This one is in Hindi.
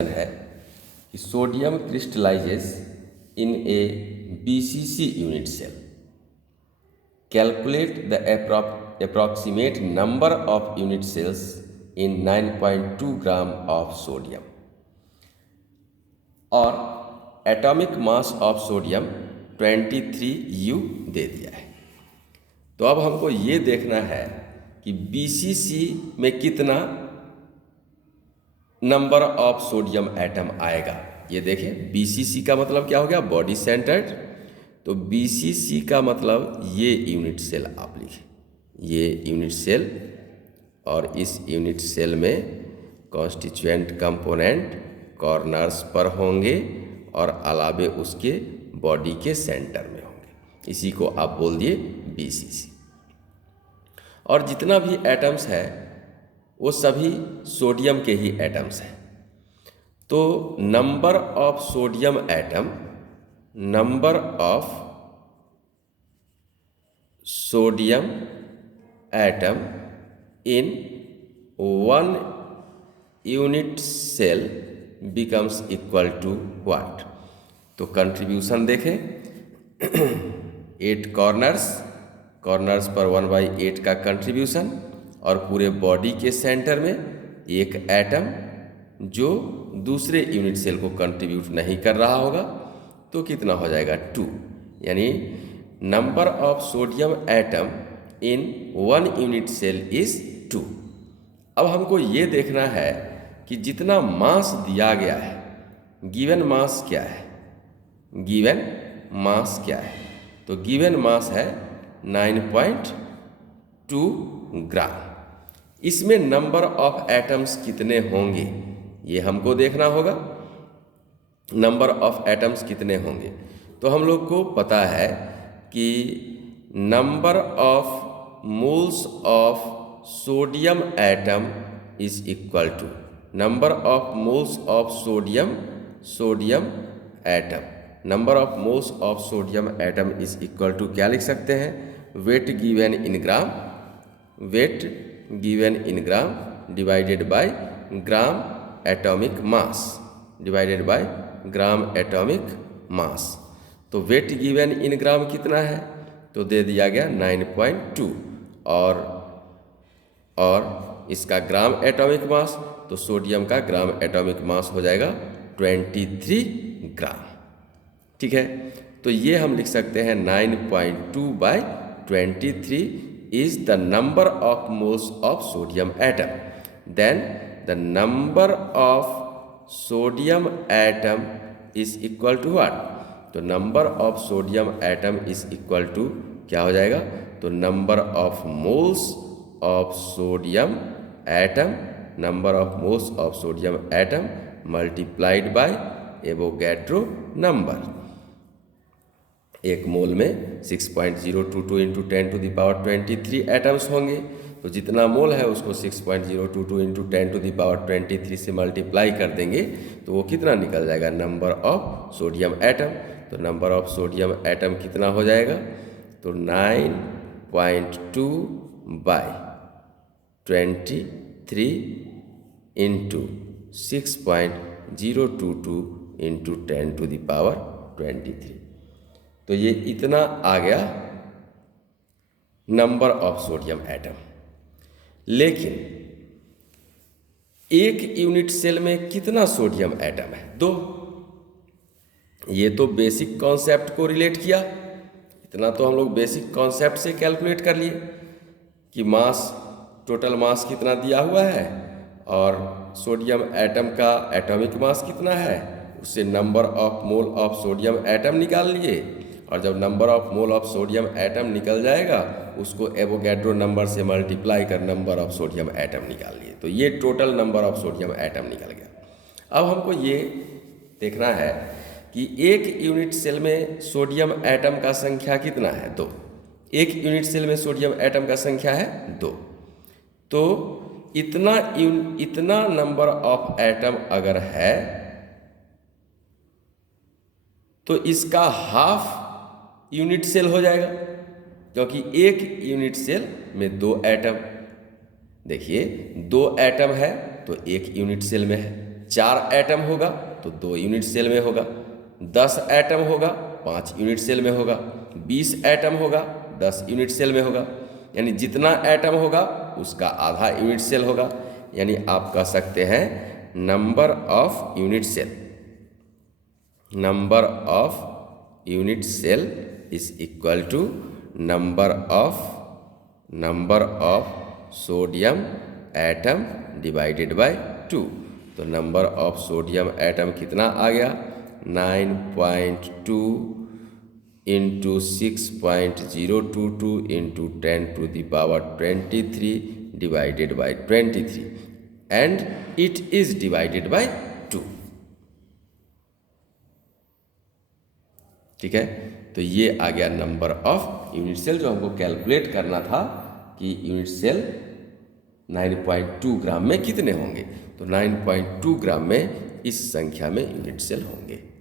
है कि sodium crystallizes in a BCC unit cell. Calculate the approximate number of unit cells in 9.2 gram of sodium और atomic mass of sodium 23U दे दिया है। तो अब हमको ये देखना है कि BCC में कितना नंबर ऑफ सोडियम एटम आएगा। ये देखें, BCC का मतलब क्या हो गया, बॉडी सेंटर्ड। तो BCC का मतलब ये यूनिट सेल आप लिखें, ये यूनिट सेल, और इस यूनिट सेल में कॉन्स्टिट्यूएंट कंपोनेंट कॉर्नर्स पर होंगे और अलावे उसके बॉडी के सेंटर में होंगे। इसी को आप बोल दिए BCC। और जितना भी एटम्स है वो सभी सोडियम के ही एटम्स हैं। तो number of sodium atom, number of sodium atom in one unit cell becomes equal to what. तो कंट्रीब्यूशन देखें, 8 कॉर्नर्स पर 1/8 का कंट्रीब्यूशन, और पूरे बॉडी के सेंटर में एक एटम जो दूसरे यूनिट सेल को कंट्रीब्यूट नहीं कर रहा होगा, तो कितना हो जाएगा 2। यानी number of sodium atom in one unit cell is 2। अब हमको ये देखना है कि जितना मास दिया गया है, गिवन मास क्या है, गिवन मास क्या है। तो गिवन मास है 9.2 ग्राम। इसमें नंबर ऑफ एटम्स कितने होंगे ये हमको देखना होगा। नंबर ऑफ एटम्स कितने होंगे, तो हम लोग को पता है कि number of moles of sodium atom is equal to number of moles of sodium atom. Number of moles of sodium atom is equal to क्या लिख सकते हैं, weight given in gram, weight given in gram divided by gram atomic mass, divided by gram atomic mass. तो वेट गिवन इन ग्राम कितना है, तो दे दिया गया 9.2, और इसका ग्राम एटॉमिक मास, तो सोडियम का ग्राम एटॉमिक मास हो जाएगा 23 ग्राम। ठीक है, तो ये हम लिख सकते हैं 9.2/23 is the number of moles of sodium atom. Then the number of sodium atom is equal to what? तो number of sodium atom is equal to क्या हो जाएगा, तो number of moles of sodium atom, number of moles of sodium atom multiplied by Avogadro number। एक मोल में 6.022 इंटू 10⁻23 एटम्स होंगे। तो जितना मोल है उसको 6.022 इंटू 10⁻23 से मल्टीप्लाई कर देंगे तो वो कितना निकल जाएगा, नंबर ऑफ सोडियम एटम। तो नंबर ऑफ सोडियम एटम कितना हो जाएगा, तो 9.2/23 इंटू 6.022 इंटू 10⁻23। तो ये इतना आ गया नंबर ऑफ सोडियम एटम। लेकिन एक यूनिट सेल में कितना सोडियम एटम है, 2। ये तो बेसिक कॉन्सेप्ट को रिलेट किया, इतना तो हम लोग बेसिक कॉन्सेप्ट से कैलकुलेट कर लिए कि मास, टोटल मास कितना दिया हुआ है और सोडियम एटम का एटॉमिक मास कितना है, उससे number of mole of sodium atom निकाल लिए। और जब number of mole of sodium atom निकल जाएगा उसको एवोगैड्रो नंबर से मल्टीप्लाई कर नंबर ऑफ सोडियम एटम निकाल लिए। तो ये total number of sodium atom निकल गया। अब हमको ये देखना है कि एक यूनिट सेल में सोडियम एटम का संख्या कितना है, 2। एक यूनिट सेल में सोडियम एटम का संख्या है 2। तो इतना नंबर ऑफ एटम अगर है तो इसका हाफ यूनिट सेल हो जाएगा, क्योंकि एक यूनिट सेल में 2 एटम। देखिए 2 एटम है तो एक यूनिट सेल में है, 4 एटम होगा तो 2 यूनिट सेल में होगा, 10 एटम होगा 5 यूनिट सेल में होगा, 20 एटम होगा 10 यूनिट सेल में होगा। यानी जितना एटम होगा उसका आधा यूनिट सेल होगा। यानी आप कह सकते हैं number of unit cell, number of unit cell is equal to number of sodium atom divided by 2। तो नंबर ऑफ सोडियम एटम कितना आ गया, 9.2 into 6.022 into 10⁻23 divided by 23 and it is divided by 2। ठीक है, तो ये आ गया नंबर ऑफ यूनिट सेल जो हमको कैलकुलेट करना था कि यूनिट सेल 9.2 ग्राम में कितने होंगे। तो 9.2 ग्राम में इस संख्या में यूनिट सेल होंगे।